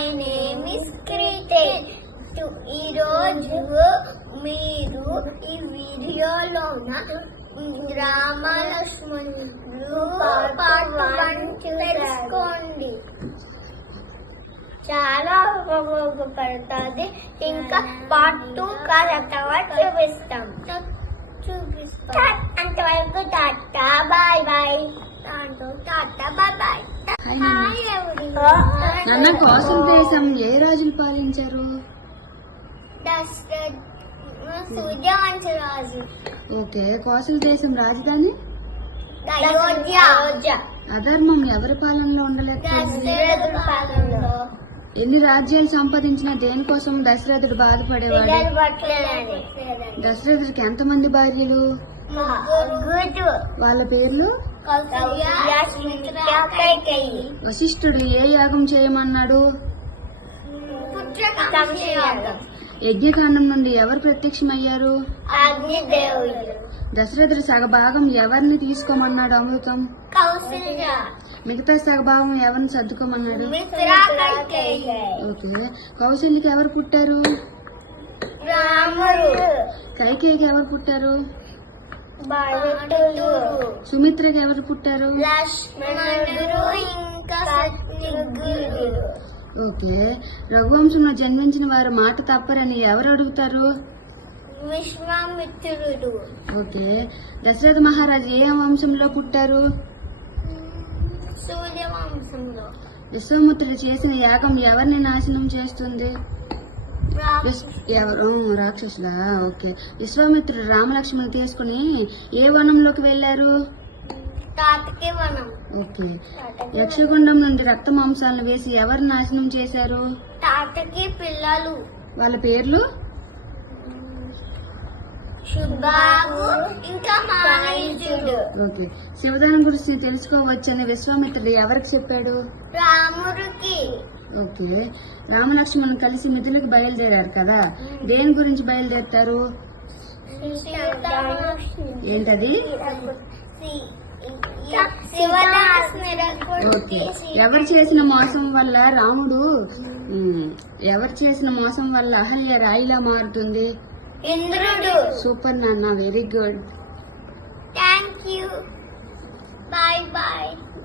My name is క్రిటేన్ ఈరోజు మీరు ఈ వీడియోలోన రామలక్ష్మణులు పార్ట్ వన్ తెలుసుకోండి. చాలా ఉపయోగపడుతుంది. ఇంకా పార్ట్ టూ కరెక్ట్గా చూపిస్తాం. చూపిస్తాం. అంతవరకు tata bye bye. Tata bye bye. నాన్న కోసల దేశం ఏ రాజులు పాలించారు? ఓకే కోసల దేశం రాజధాని? అయోధ్య అధర్మం ఎవరి పాలనలో పాలనలో. ఎన్ని రాజ్యాలు సంపాదించినా దేనికోసం దశరథుడు బాధపడేవాడు? దశరథుడికి ఎంతమంది భార్యలు? వాళ్ళ పేర్లు? వశిష్ఠుడు ఏ యాగం చేయమన్నాడు? యజ్ఞకాండం నుండి ఎవరు ప్రత్యక్షమయ్యారు? దశరథుడు సగభాగం ఎవరిని తీసుకోమన్నాడు అమృతం? మిగతా సగభాగం ఎవరిని సర్దుకోమన్నాడు? ఓకే. కౌశల్యకి ఎవరు పుట్టారు? కైకేయికి ఎవరు పుట్టారు? సుమిత్రకి ఎవరు పుట్టారు? ఓకే. రఘువంశంలో జన్మించిన వారు మాట తప్పరని ఎవరు అడుగుతారు విశ్వామిత్రుడు. ఓకే. దశరథ మహారాజు ఏ వంశంలో పుట్టారు? సూర్యవంశంలో. విశ్వామిత్రుడు చేసిన యాగం ఎవరిని నాశనం చేస్తుంది? ఎవరు? రాక్షసులా? ఓకే. విశ్వామిత్రుడు రామలక్ష్మణ్ తీసుకుని ఏ వనంలోకి వెళ్ళారు? ఓకే. యక్షగుండం నుండి రక్త మాంసాలను వేసి ఎవరు నాశనం చేశారు? తాతకి పిల్లలు. వాళ్ళ పేర్లు? ఓకే. శివదానం గురించి తెలుసుకోవచ్చని విశ్వామిత్రుడు ఎవరికి చెప్పాడు? రాముడికి. ఓకే. రామలక్ష్మణ్ కలిసి మిథులకు బయలుదేరారు కదా. దేని గురించి బయలుదేరుతారు? ఏంటది? ఎవరు చేసిన మోసం వల్ల రాముడు? ఎవరు చేసిన మోసం వల్ల అహల్య రాయిలా మారుతుంది? ఇంద్రుడు. సూపర్ నాన్న very good. Thank you. Bye bye.